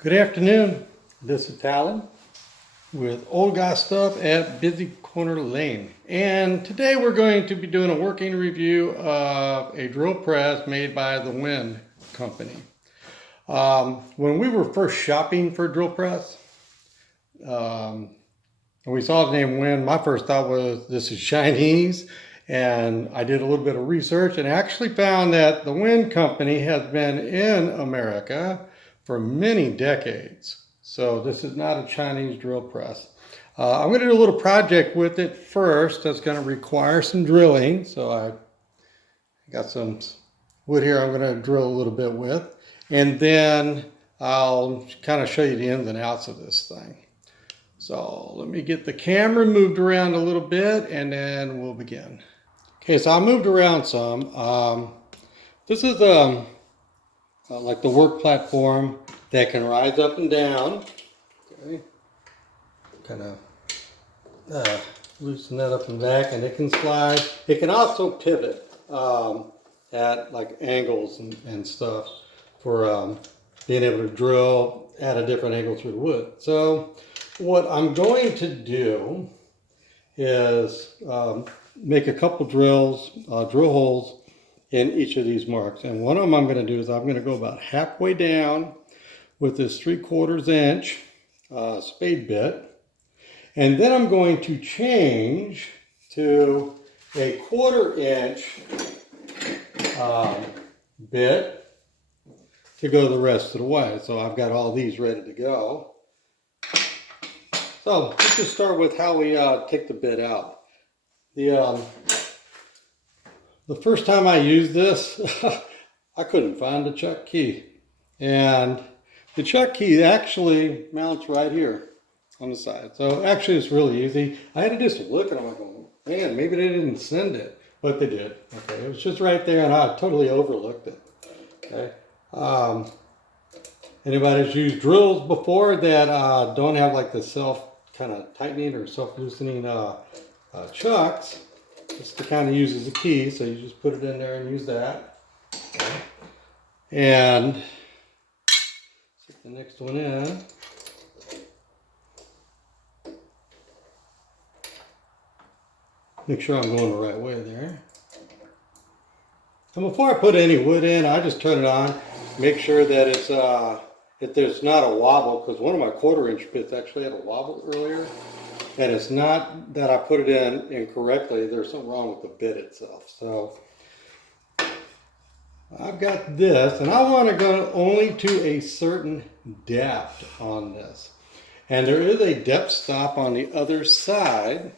Good afternoon. This is Talon with Old Guy Stuff at Busy Corner Lane. And today we're going to be doing a working review of a drill press made by the WEN company. When we were first shopping for a drill press, and we saw the name WEN, my first thought was this is Chinese. And I did a little bit of research and actually found that the WEN company has been in America for many decades. So this is not a Chinese drill press. I'm going to do a little project with it first that's going to require some drilling. So I got some wood here I'm going to drill a little bit with. And then I'll kind of show you the ins and outs of this thing. So let me get the camera moved around a little bit and then we'll begin. Okay, so I moved around some. This is like the work platform that can rise up and down. Okay. Kind of loosen that up and back, and it can slide. It can also pivot at like angles and stuff for being able to drill at a different angle through the wood. So what I'm going to do is make a couple drill holes in each of these marks. And one of them I'm going to do is I'm going to go about halfway down with this 3/4 inch spade bit. And then I'm going to change to a 1/4 inch bit to go the rest of the way. So I've got all these ready to go. So let's just start with how we take the bit out. The first time I used this, I couldn't find the chuck key. And the chuck key actually mounts right here on the side. So actually it's really easy. I had to just look and I'm like, oh, man, maybe they didn't send it. But they did. Okay, it was just right there and I totally overlooked it. Okay. Anybody who's used drills before that don't have like the self kind of tightening or self-loosening chucks, this kind of uses a key, so you just put it in there and use that. Okay. And stick the next one in. Make sure I'm going the right way there. And before I put any wood in, I just turn it on, make sure that it's if there's not a wobble, because one of my 1/4 inch bits actually had a wobble earlier. And it's not that I put it in incorrectly, there's something wrong with the bit itself. So I've got this, and I want to go only to a certain depth on this. And there is a depth stop on the other side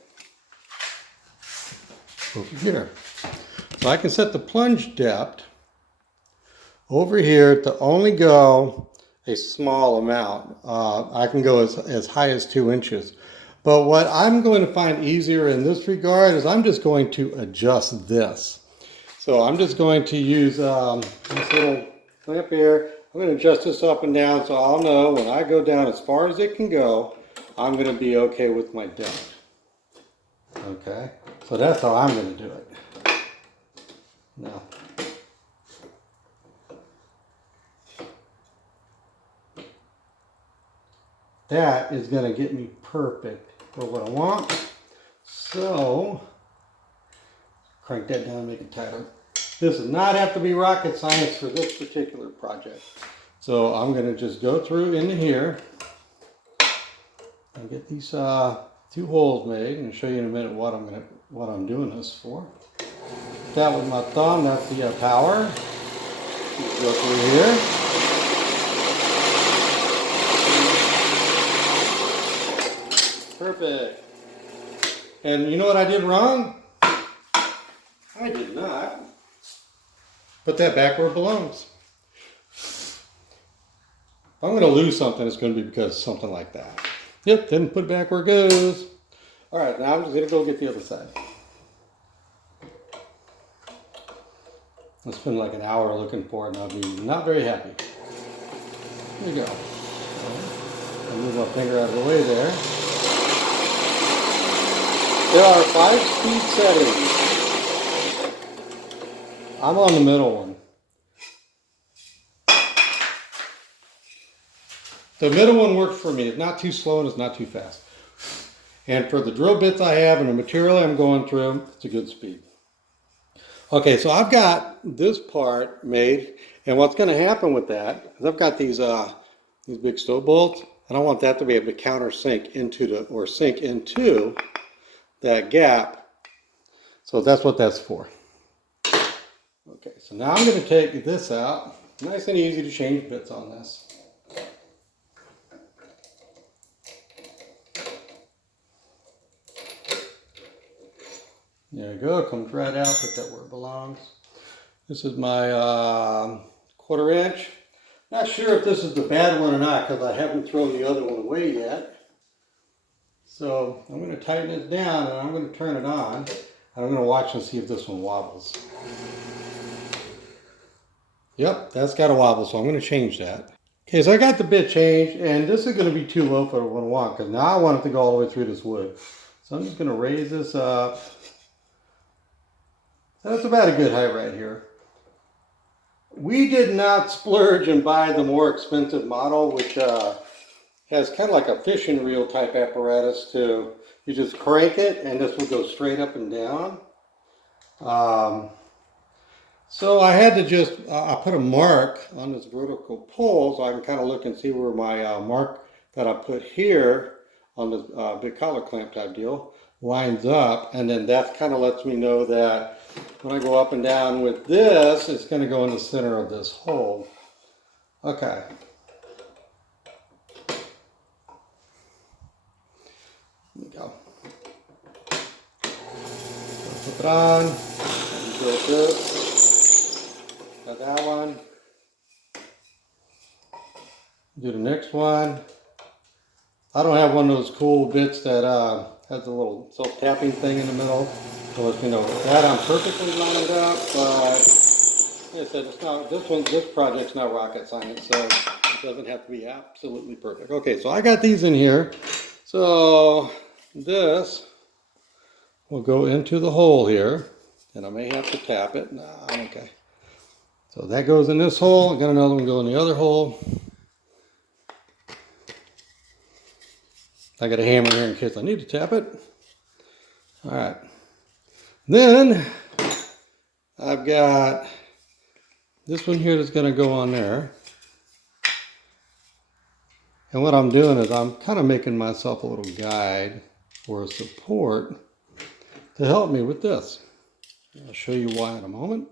over here. So I can set the plunge depth over here to only go a small amount. I can go as high as 2 inches. But what I'm going to find easier in this regard is I'm just going to adjust this. So I'm just going to use this little clamp here. I'm going to adjust this up and down so I'll know when I go down as far as it can go, I'm going to be okay with my depth. Okay, so that's how I'm going to do it. Now, that is going to get me perfect for what I want. So, crank that down and make it tighter. This does not have to be rocket science for this particular project. So I'm going to just go through into here and get these 2 holes made, and I'll show you in a minute what I'm doing this for. That with my thumb, that's the power. Just go through here. Perfect. And you know what I did wrong? I did not put that back where it belongs. If I'm going to lose something, it's going to be because of something like that. Yep, didn't put it back where it goes. All right, now I'm just going to go get the other side. I'll spend like an hour looking for it and I'll be not very happy. There you go. I'll move my finger out of the way there. There are 5 speed settings. I'm on the middle one. The middle one works for me. It's not too slow and it's not too fast. And for the drill bits I have and the material I'm going through, it's a good speed. Okay, so I've got this part made, and what's going to happen with that is I've got these big stove bolts, and I want that to be able to countersink sink into that gap. So that's what that's for. Okay, so now I'm going to take this out. Nice and easy to change bits on this. There you go, comes right out, put that where it belongs. This is my 1/4 inch. Not sure if this is the bad one or not because I haven't thrown the other one away yet. So I'm going to tighten it down and I'm going to turn it on. And I'm going to watch and see if this one wobbles. Yep, that's got a wobble, so I'm going to change that. Okay, so I got the bit changed, and this is going to be too low for what I want because now I want it to go all the way through this wood. So I'm just going to raise this up. That's about a good height right here. We did not splurge and buy the more expensive model, which has kind of like a fishing reel type apparatus to, you just crank it and this will go straight up and down. So I had to just, I put a mark on this vertical pole so I can kind of look and see where my mark that I put here on this big collar clamp type deal lines up, and then that kind of lets me know that when I go up and down with this, it's going to go in the center of this hole. Okay. There we go. Put it on. Go this. Got that one. Do the next one. I don't have one of those cool bits that has a little self-tapping thing in the middle. So let me know that I'm perfectly lined up, but like I said, it's not, this project's not rocket science, so it doesn't have to be absolutely perfect. Okay, so I got these in here. So this will go into the hole here, and I may have to tap it. Nah, I'm okay. So that goes in this hole. I got another one go in the other hole. I got a hammer here in case I need to tap it. All right. Then I've got this one here that's going to go on there. And what I'm doing is I'm kind of making myself a little guide or a support to help me with this. I'll show you why in a moment.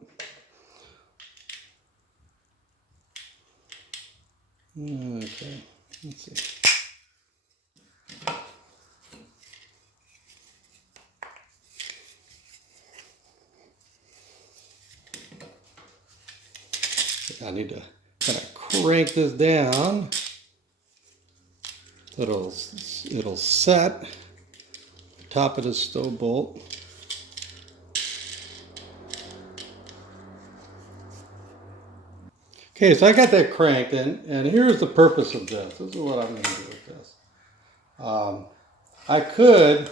Okay, let's see. I need to kind of crank this down so it'll set the top of this stove bolt. Okay, so I got that cranked in, and here's the purpose of this. This is what I'm going to do with this. I could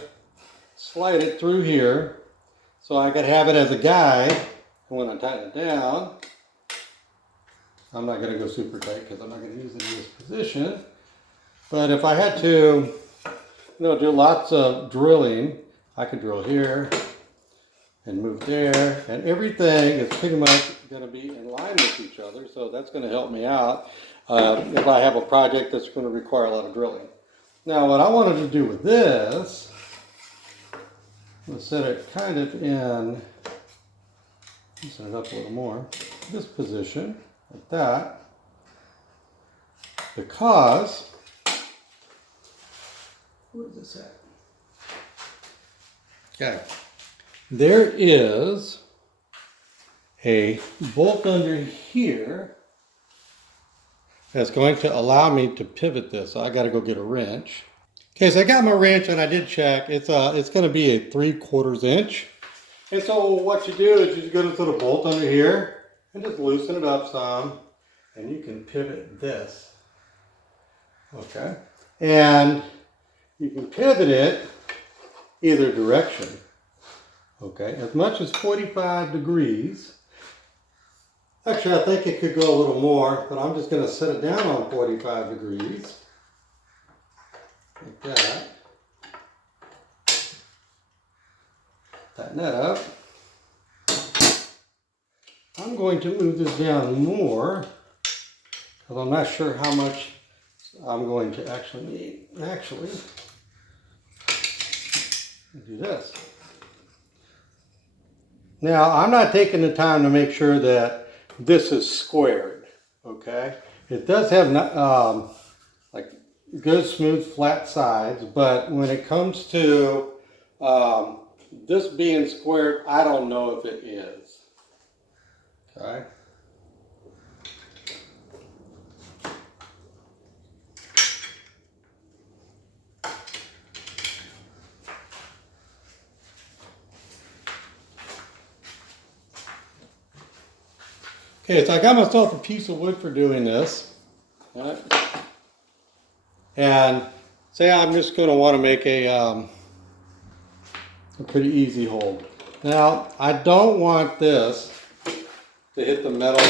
slide it through here so I could have it as a guide, and when I tighten it down, I'm not going to go super tight because I'm not going to use it in this position. But if I had to, do lots of drilling, I could drill here and move there, and everything is pretty much going to be in line with each other. So that's going to help me out if I have a project that's going to require a lot of drilling. Now, what I wanted to do with this was set it kind of in, set it up a little more, this position. Like that, because, where is this at? Okay, there is a bolt under here that's going to allow me to pivot this. So I got to go get a wrench. Okay, so I got my wrench and I did check. It's going to be a 3/4 inch. And so what you do is you go to the bolt under here and just loosen it up some, and you can pivot this. Okay, and you can pivot it either direction. Okay, as much as 45 degrees. Actually, I think it could go a little more, but I'm just going to set it down on 45 degrees. like that. Tighten that up. I'm going to move this down more because I'm not sure how much I'm going to actually need. Actually, do this. Now, I'm not taking the time to make sure that this is squared, okay? It does have like good, smooth, flat sides, but when it comes to this being squared, I don't know if it is, okay? Okay, so I got myself a piece of wood for doing this. Right? And say I'm just going to want to make a pretty easy hole. Now, I don't want this to hit the metal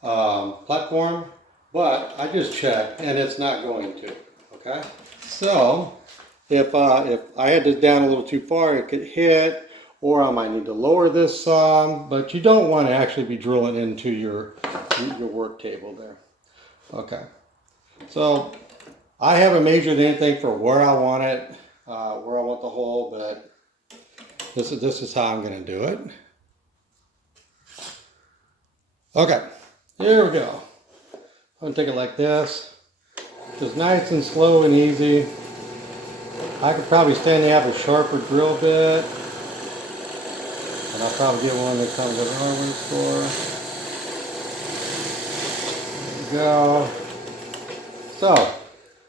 platform, but I just checked and it's not going to, okay? So, if I had this down a little too far, it could hit, or I might need to lower this some, but you don't want to actually be drilling into your work table there. Okay, so I haven't measured anything for where I want it, where I want the hole, but this is how I'm going to do it. Okay, here we go. I'm going to take it like this, just nice and slow and easy. I could probably stand to have a sharper drill bit. And I'll probably get one that comes at a hardware store. There we go. So,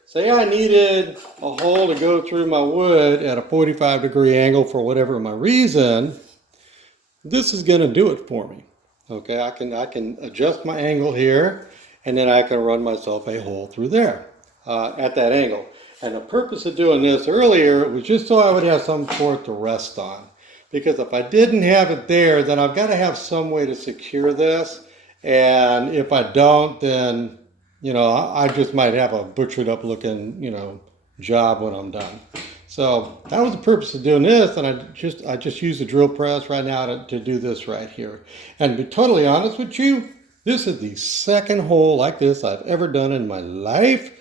say I needed a hole to go through my wood at a 45-degree angle for whatever my reason, this is going to do it for me. Okay, I can adjust my angle here, and then I can run myself a hole through there at that angle. And the purpose of doing this earlier was just so I would have some for it to rest on. Because if I didn't have it there, then I've got to have some way to secure this. And if I don't, then, you know, I just might have a butchered up looking, you know, job when I'm done. So that was the purpose of doing this. And I just use the drill press right now to do this right here. And to be totally honest with you, this is the second hole like this I've ever done in my life.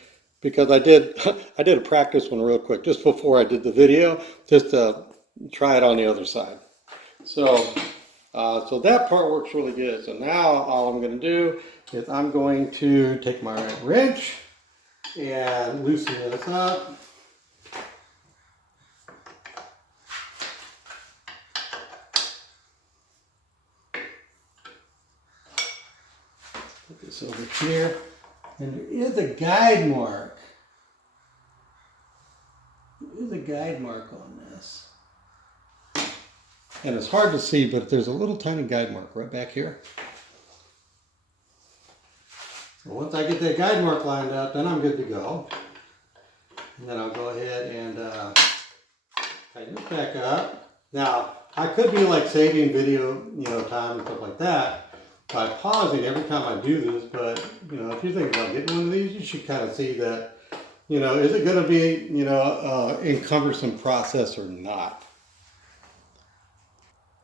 Because I did a practice one real quick just before I did the video, just to try it on the other side. So, so that part works really good. So now all I'm going to do is I'm going to take my wrench and loosen this up. Put this over here. And there is a guide mark. There is a guide mark on this. And it's hard to see, but there's a little tiny guide mark right back here. So once I get that guide mark lined up, then I'm good to go. And then I'll go ahead and tighten it back up. Now, I could be like saving video, you know, time and stuff like that by pausing every time I do this, but, you know, if you're thinking about getting one of these, you should kind of see that, you know, is it going to be, you know, a cumbersome process or not?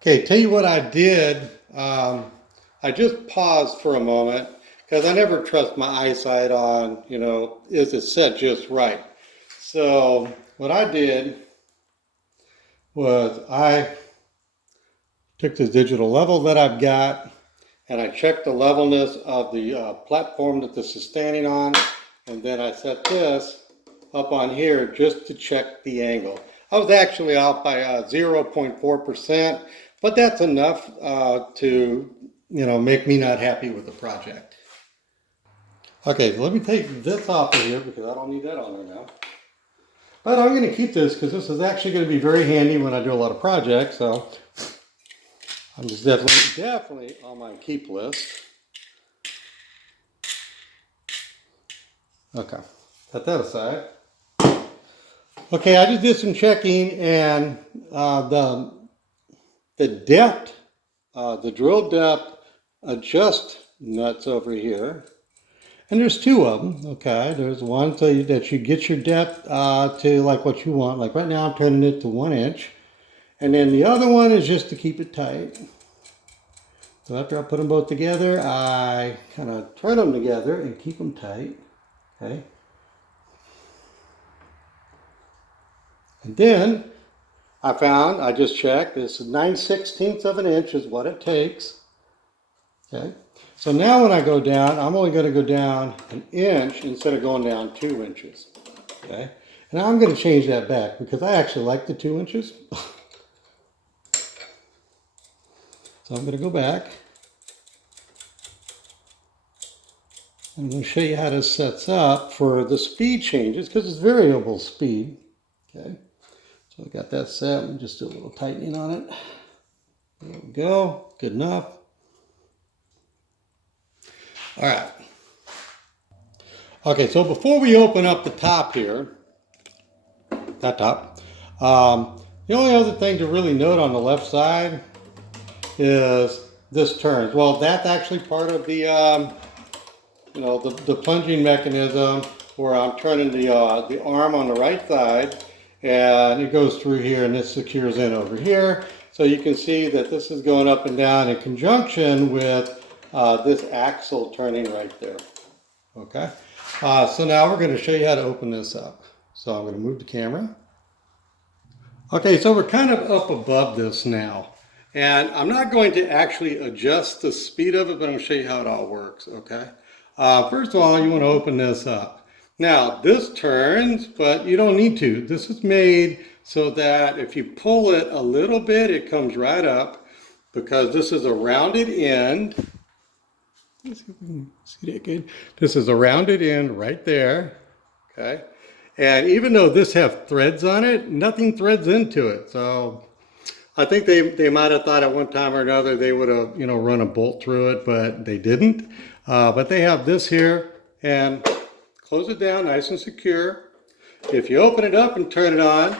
Okay, tell you what I did. I just paused for a moment because I never trust my eyesight on, you know, is it set just right? So what I did was I took this digital level that I've got and I checked the levelness of the platform that this is standing on, and then I set this up on here just to check the angle. I was actually off by 0.4%, but that's enough to, you know, make me not happy with the project. Okay, so let me take this off of here because I don't need that on there now. But I'm going to keep this because this is actually going to be very handy when I do a lot of projects. So I'm just definitely on my keep list. Okay, set that aside. Okay, I just did some checking, and the depth, the drill depth adjust nuts over here, And there's two of them, okay? There's one so that you get your depth to like what you want. Like right now I'm turning it to 1 inch. And then the other one is just to keep it tight. So after I put them both together, I kind of turn them together and keep them tight, okay? And then I just checked, this is 9/16 of an inch is what it takes, okay? So now when I go down, I'm only going to go down 1 inch instead of going down 2 inches, okay? And I'm going to change that back because I actually like the 2 inches. So I'm going to go back. I'm going to show you how this sets up for the speed changes because it's variable speed. Okay, so I got that set. We'll just do a little tightening on it. There we go. Good enough. All right. Okay, so before we open up the top here, that top, the only other thing to really note on the left side is this turns. Well, that's actually part of the the plunging mechanism where I'm turning the arm on the right side and it goes through here and this secures in over here. So you can see that this is going up and down in conjunction with this axle turning right there. Okay, so now we're going to show you how to open this up. So I'm going to move the camera. Okay, so we're kind of up above this now. And I'm not going to actually adjust the speed of it, but I'm going to show you how it all works, okay? First of all, you want to open this up. Now, this turns, but you don't need to. This is made so that if you pull it a little bit, it comes right up because this is a rounded end. Let's see if we can see that good. This is a rounded end right there, okay? And even though this has threads on it, nothing threads into it. So I think they might have thought at one time or another they would have, run a bolt through it, but they didn't. But they have this here and close it down nice and secure. If you open it up and turn it on,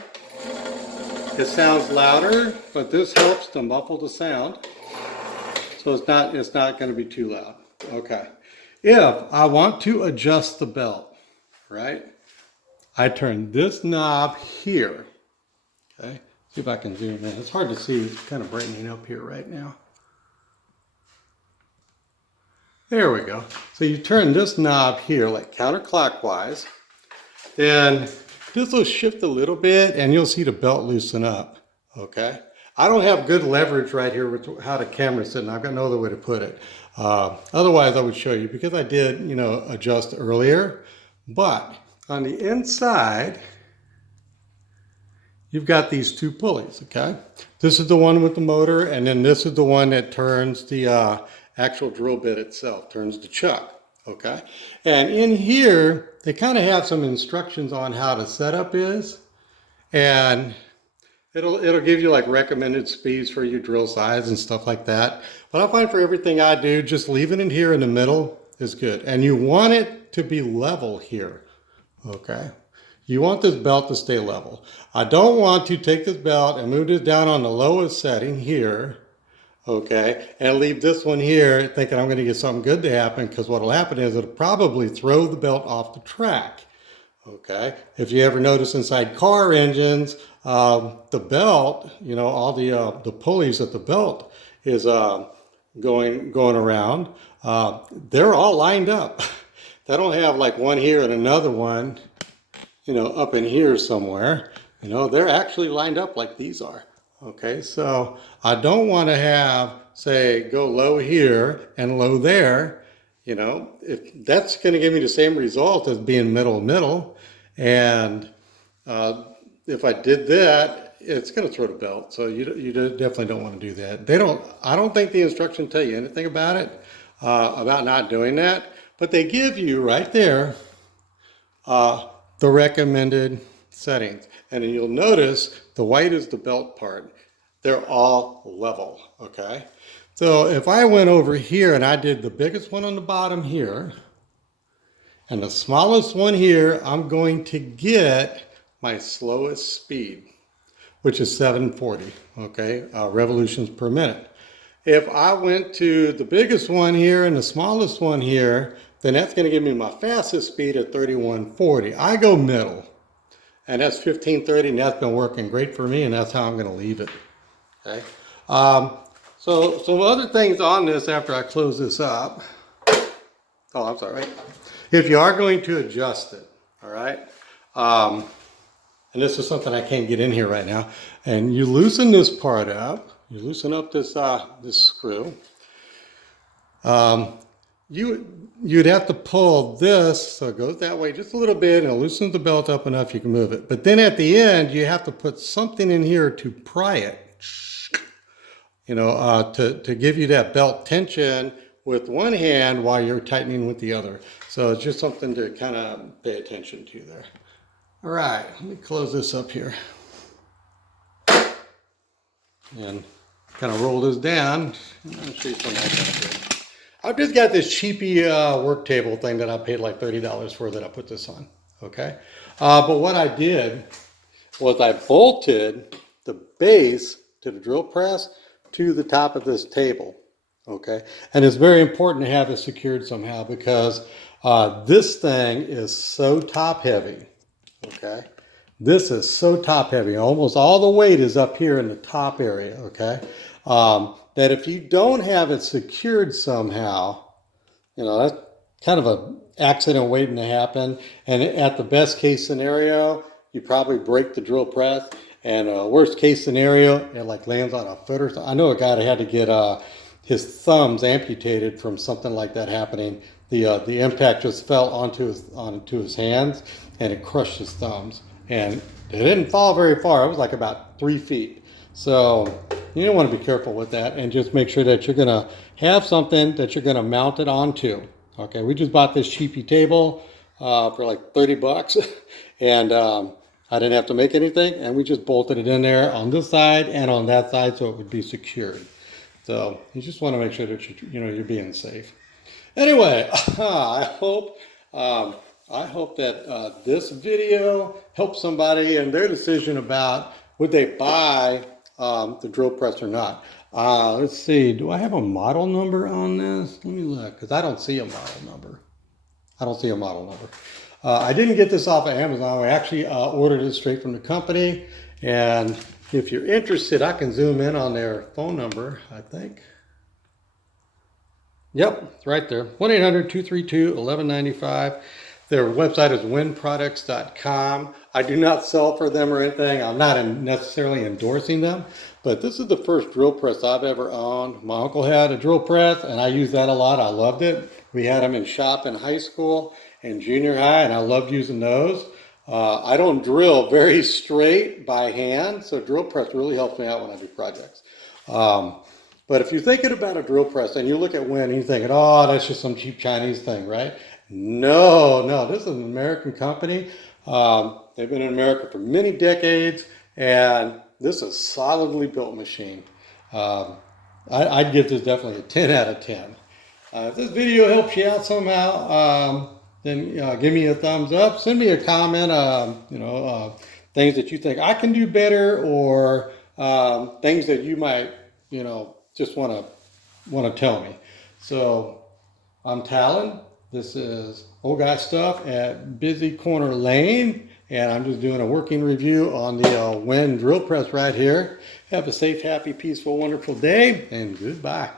it sounds louder, but this helps to muffle the sound. So it's not going to be too loud. Okay. If I want to adjust the belt, right, I turn this knob here. Okay. See if I can zoom in. It's hard to see. It's kind of brightening up here right now. There we go. So you turn this knob here like counterclockwise. Then this will shift a little bit and you'll see the belt loosen up. Okay. I don't have good leverage right here with how the camera's sitting. I've got no other way to put it. Otherwise I would show you because I did, adjust earlier. But on the inside, you've got these two pulleys, okay? This is the one with the motor, and then this is the one that turns the actual drill bit itself, turns the chuck, okay? And in here, they kind of have some instructions on how the setup is, and it'll give you like recommended speeds for your drill size and stuff like that. But I find for everything I do, just leaving it here in the middle is good. And you want it to be level here, okay? You want this belt to stay level. I don't want to take this belt and move this down on the lowest setting here, okay, and leave this one here thinking I'm going to get something good to happen, because what will happen is it'll probably throw the belt off the track, okay? If you ever notice inside car engines, the belt, all the pulleys that the belt is going around, they're all lined up. They don't have like one here and another one up in here somewhere. They're actually lined up like these are. Okay, so I don't want to have, say, go low here and low there. If that's going to give me the same result as being middle. And if I did that, it's going to throw the belt. So you definitely don't want to do that. I don't think the instructions tell you anything about it, about not doing that. But they give you right there the recommended settings. And then you'll notice the white is the belt part. They're all level, okay? So if I went over here and I did the biggest one on the bottom here and the smallest one here, I'm going to get my slowest speed, which is 740, okay, revolutions per minute. If I went to the biggest one here and the smallest one here, then that's going to give me my fastest speed at 3140. I go middle, and that's 1530, and that's been working great for me, and that's how I'm going to leave it. Okay. So some other things on this after I close this up. Oh, I'm sorry. If you are going to adjust it, all right, and this is something I can't get in here right now, and you loosen this part up, you loosen up this this screw. You'd have to pull this so it goes that way just a little bit, and it loosens the belt up enough you can move it. But then at the end, you have to put something in here to pry it. You know, to give you that belt tension with one hand while you're tightening with the other. So it's just something to kind of pay attention to there. All right, let me close this up here. And kind of roll this down. I'll show you something else. I've just got this cheapy work table thing that I paid like $30 for that I put this on, okay? But what I did was I bolted the base to the drill press to the top of this table, okay? And it's very important to have it secured somehow because this thing is so top heavy, okay? This is so top heavy. Almost all the weight is up here in the top area, okay? That if you don't have it secured somehow, you know, that's kind of an accident waiting to happen. And at the best case scenario, you probably break the drill press. And worst case scenario, it like lands on a foot or something. I know a guy that had to get his thumbs amputated from something like that happening. The impact just fell onto his hands, and it crushed his thumbs. And it didn't fall very far. It was like about 3 feet. So you don't want to be careful with that, and just make sure that you're going to have something that you're going to mount it onto. Okay, we just bought this cheapy table for like 30 bucks, and I didn't have to make anything, and we just bolted it in there on this side and on that side so it would be secured. So you just want to make sure that you're being safe. Anyway, I hope that this video helps somebody in their decision about would they buy the drill press or not. Let's see, do I have a model number on this? Let me look, because I don't see a model number. I didn't get this off of Amazon. I actually ordered it straight from the company. And if you're interested, I can zoom in on their phone number, I think. Yep, it's right there. 1-800-232-1195. Their website is wenproducts.com. I do not sell for them or anything. I'm not necessarily endorsing them, but this is the first drill press I've ever owned. My uncle had a drill press, and I used that a lot. I loved it. We had them in shop in high school and junior high, and I loved using those. I don't drill very straight by hand, so drill press really helps me out when I do projects. But if you're thinking about a drill press and you look at WEN and you're thinking, oh, that's just some cheap Chinese thing, right? No, this is an American company. They've been in America for many decades, and this is a solidly built machine. I'd give this definitely a 10 out of 10. If this video helps you out somehow, then give me a thumbs up. Send me a comment, things that you think I can do better, or things that you might, just want to tell me. So I'm Talon. This is Old Guy Stuff at Busy Corner Lane, and I'm just doing a working review on the WEN drill press right here. Have a safe, happy, peaceful, wonderful day, and goodbye.